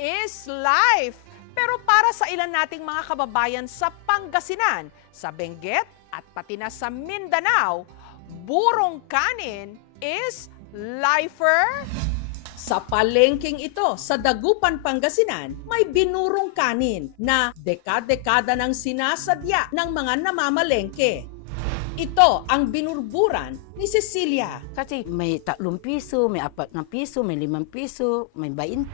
is life. Pero para sa ilan nating mga kababayan sa Pangasinan, sa Benguet at pati na sa Mindanao, burong kanin is lifer. Sa palengking ito sa Dagupan, Pangasinan, may binurong kanin na dekada-dekada nang sinasadya ng mga namamalengke. Ito ang binurburan ni Cecilia. Kasi may 3 piso, may 4 na piso, may 5 piso, may 20.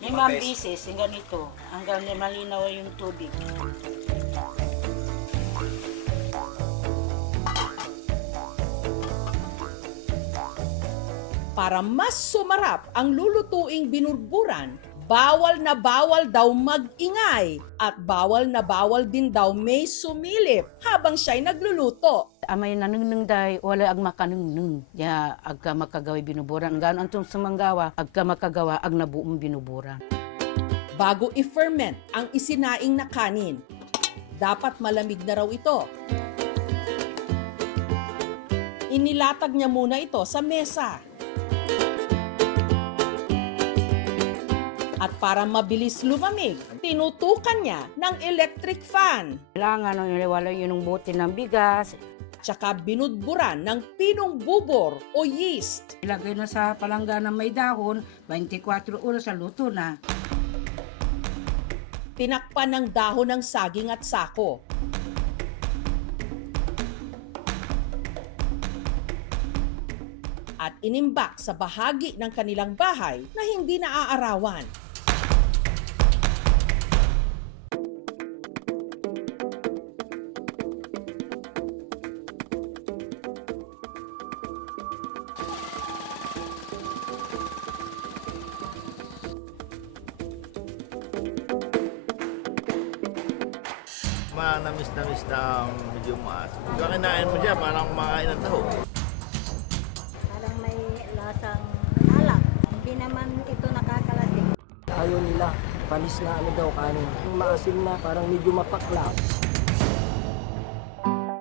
Limang bisis, yung ganito, hanggang malinaw yung tubig. Para mas sumarap ang lulutuing binurburan, bawal na bawal daw mag-ingay at bawal na bawal din daw may sumilip habang siya'y nagluluto. Amay nanunung day, wala ag makanunung. Ya, agka makagawa binuburan. Gano'n antong sumanggawa, agka makagawa ag nabuong binuburan. Bago i-ferment ang isinaing na kanin, dapat malamig na raw ito. Inilatag niya muna ito sa mesa. At para mabilis lumamig, tinutukan niya ng electric fan. Kailangan nung wala yung bote ng bigas. Tsaka binudburan ng pinong bubor o yeast. Ilagay na sa palangga na may dahon, 24 oras sa luto na. Tinakpan ng dahon ng saging at sako. At inimbak sa bahagi ng kanilang bahay na hindi naaarawan. Namis na medyo maas. Kung kinain mo dyan, parang kumakain ng taho. Parang may lasang alak. Hindi naman ito nakakalasing. Ayaw nila, panis na ano daw kanin. Yung maasim na, parang medyo mapakla.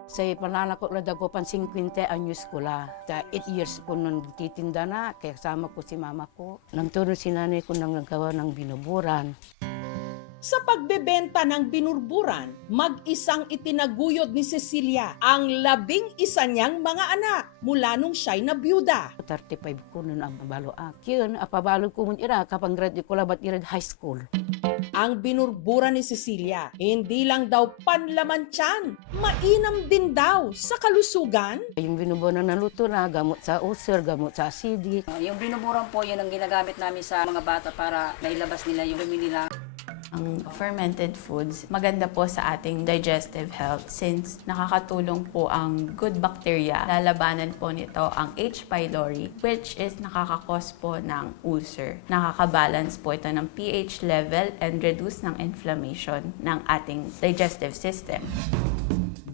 Sa pananako na Dagupan 50 anyos ko la. 8 years ko nung titinda na, kaya kasama ko si mama ko. Nagturo si nanay ko nang nagawa ng binuburan. Sa pagbebenta ng binurburan, mag-isang itinaguyod ni Cecilia ang 11 niyang mga anak mula nung siya'y nabiyuda. 35 ko nun ang balo akin. Apabalo ko mun ira kapag grade ko labat ira high school. Ang binurburan ni Cecilia, hindi lang daw panlaman tiyan, mainam din daw sa kalusugan. Yung binuburan na luto na, gamot sa ulcer, gamot sa acidic. Yung binuburan po, yun ang ginagamit namin sa mga bata para nailabas nila yung dumi nila. Ang fermented foods, maganda po sa ating digestive health since nakakatulong po ang good bacteria. Lalabanan po nito ang H. pylori which is nakakakos po ng ulcer. Nakakabalance po ito ng pH level and reduce ng inflammation ng ating digestive system.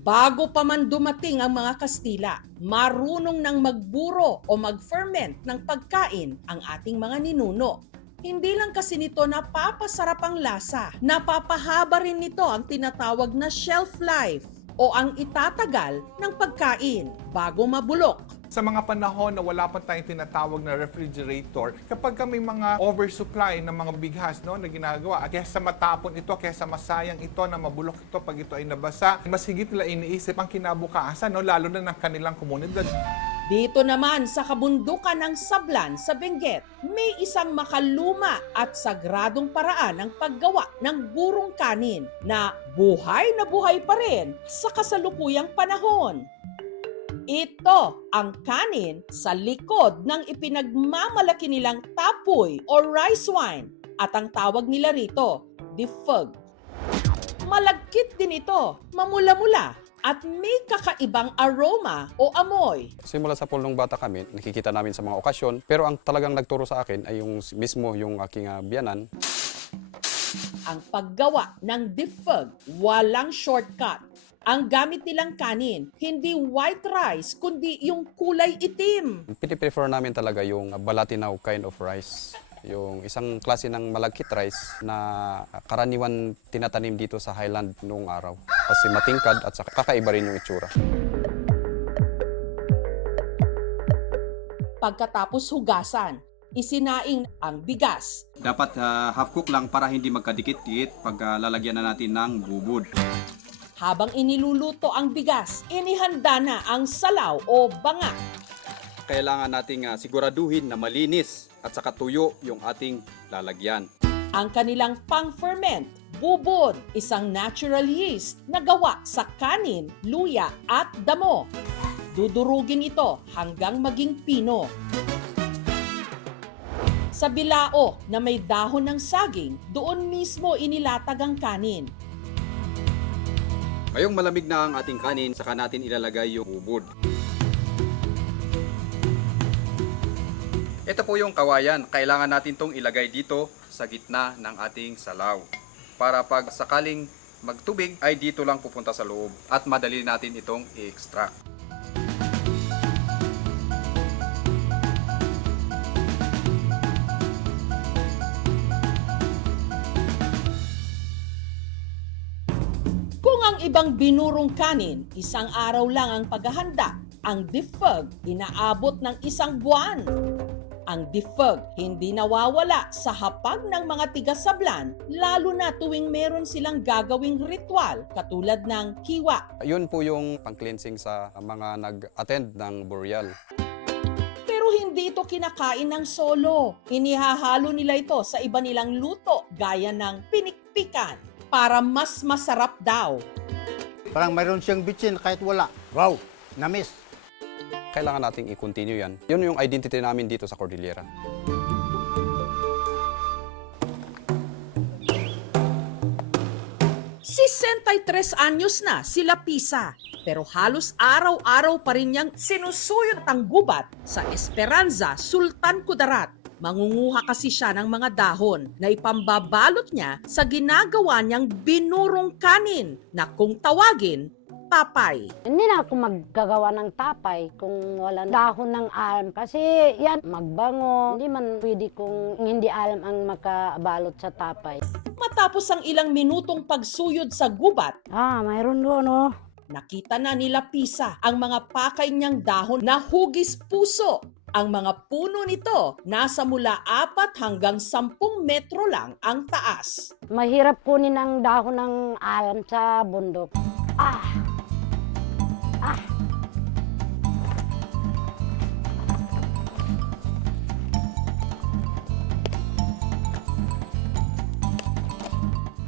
Bago pa man dumating ang mga Kastila, marunong nang magburo o mag-ferment ng pagkain ang ating mga ninuno. Hindi lang kasi nito napapasarap ang lasa, napapahaba rin nito ang tinatawag na shelf life o ang itatagal ng pagkain bago mabulok. Sa mga panahon na wala pa tayong tinatawag na refrigerator, kapag may mga oversupply ng mga bighas no, na ginagawa, kaysa matapon ito, kaysa masayang ito na mabulok ito pag ito ay nabasa, mas higit nila iniisip ang kinabukasan, no, lalo na ng kanilang komunidad. Dito naman sa kabundukan ng Sablan sa Benguet, may isang makaluma at sagradong paraan ng paggawa ng burong kanin na buhay pa rin sa kasalukuyang panahon. Ito ang kanin sa likod ng ipinagmamalaki nilang tapoy o rice wine at ang tawag nila rito, difug. Malagkit din ito, mamula-mula at may kakaibang aroma o amoy. Simula sa pulong bata kami, nakikita namin sa mga okasyon, pero ang talagang nagturo sa akin ay yung mismo yung aking biyanan. Ang paggawa ng difug, walang shortcut. Ang gamit nilang kanin, hindi white rice, kundi yung kulay itim. Piniprefer namin talaga yung Balatinaw kind of rice. Yung isang klase ng malagkit rice na karaniwan tinatanim dito sa highland noong araw. Kasi matingkad at saka kakaiba rin yung itsura. Pagkatapos hugasan, isinaing ang bigas. Dapat half cook lang para hindi magkadikit-dikit pag lalagyan na natin ng bubod. Habang iniluluto ang bigas, inihanda na ang salaw o banga. Kailangan nating siguraduhin na malinis at saka tuyo yung ating lalagyan. Ang kanilang pang-ferment, bubod, isang natural yeast na gawa sa kanin, luya at damo. Dudurugin ito hanggang maging pino. Sa bilao na may dahon ng saging, doon mismo inilatag ang kanin. Ngayong malamig na ang ating kanin, saka natin ilalagay yung bubod. Ito po yung kawayan. Kailangan natin tong ilagay dito sa gitna ng ating salaw. Para pag sakaling magtubig ay dito lang pupunta sa loob at madali natin itong i-extract. Kung ang ibang binurong kanin, isang araw lang ang paghahanda, ang defog inaabot ng 1 buwan. Ang defog hindi nawawala sa hapag ng mga tiga-sablan, lalo na tuwing meron silang gagawing ritual katulad ng hiwa. Yun po yung pang-cleansing sa mga nag-attend ng burial. Pero hindi ito kinakain ng solo. Inihahalo nila ito sa iba nilang luto gaya ng pinikpikan para mas masarap daw. Parang mayroon siyang bitsin kahit wala. Wow, na-miss. Kailangan nating i-continue yan. Yun yung identity namin dito sa Cordillera. 63 anyos na sila Pisa, pero halos araw-araw pa rin niyang sinusuyot ang gubat sa Esperanza, Sultan Kudarat. Mangunguha kasi siya ng mga dahon na ipambabalot niya sa ginagawa niyang binurong kanin na kung tawagin, tapay. Hindi na ako maggagawa ng tapay kung wala dahon ng alam. Kasi yan, magbango. Hindi man pwede kung hindi alam ang makabalot sa tapay. Matapos ang ilang minutong pagsuyod sa gubat, Mayroon doon, oh. nakita na nila Pisa ang mga pakay niyang dahon na hugis puso. Ang mga puno nito nasa mula 4 hanggang 10 metro lang ang taas. Mahirap kunin ang dahon ng alam sa bundok.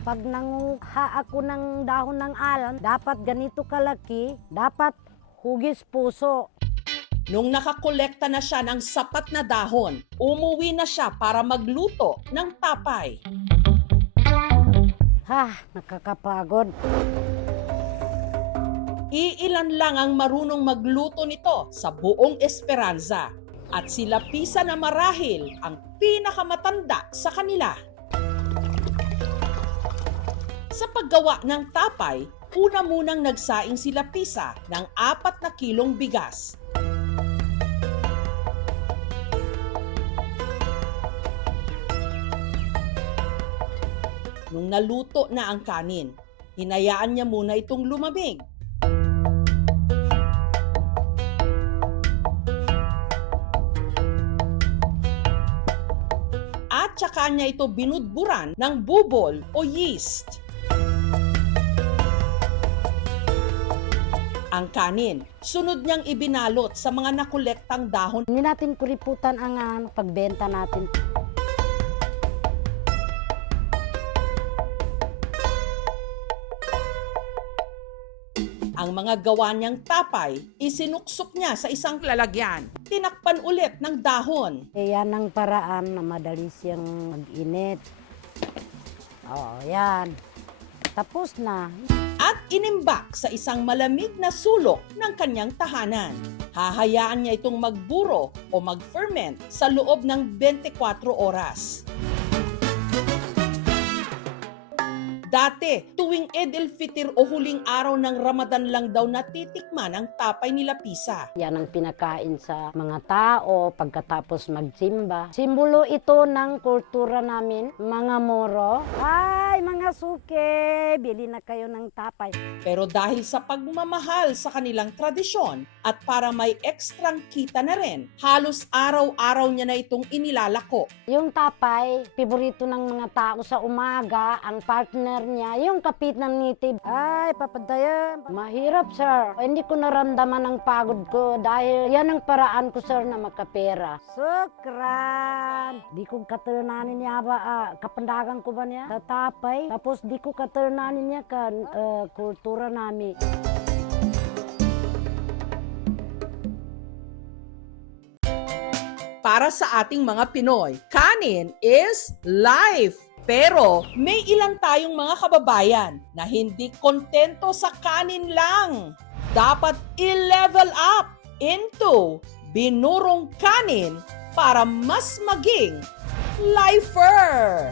Pag nanguha ako ng dahon ng alam, dapat ganito kalaki, dapat hugis puso. Nung nakakolekta na siya ng sapat na dahon, umuwi na siya para magluto ng tapay. Nakakapagod. Iilan lang ang marunong magluto nito sa buong Esperanza. At sila Pisa na marahil ang pinakamatanda sa kanila. Sa paggawa ng tapay, una munang nagsaing sila Pisa ng 4 na kilong bigas. Nung naluto na ang kanin, hinayaan niya muna itong lumamig. At saka niya ito binudburan ng bubol o yeast. Ang kanin, sunod niyang ibinalot sa mga nakolektang dahon. Hindi natin kuriputan ang pagbenta natin. Ang mga gawa niyang tapay, isinuksok niya sa isang lalagyan. Tinakpan ulit ng dahon. Yan ang paraan na madali siyang mag-init. Yan. Tapos na. At inimbak sa isang malamig na sulok ng kanyang tahanan. Hahayaan niya itong magburo o mag-ferment sa loob ng 24 oras. Dati, tuwing Eid al-Fitr o huling araw ng Ramadan lang daw natitikman ang tapay nila Pisa. Yan ang pinakain sa mga tao pagkatapos magsimba. Simbolo ito ng kultura namin, mga Moro. Ay, mga suke, bili na kayo ng tapay. Pero dahil sa pagmamahal sa kanilang tradisyon at para may ekstrang kita na rin, halos araw-araw niya na itong inilalako. Yung tapay, piborito ng mga tao sa umaga, ang partner niya, yung kapit ng nitib. Ay, papadaya, mahirap sir. Hindi ko naramdaman ang pagod ko dahil yan ang paraan ko sir na makapera. Sukran! Di ko katernanin niya ba, kapandagan ko ba niya? Sa tapay. Tapos di ko katernanin niya kultura namin. Para sa ating mga Pinoy, kanin is life. Pero may ilan tayong mga kababayan na hindi kontento sa kanin lang. Dapat i-level up into binurong kanin para mas maging lifer.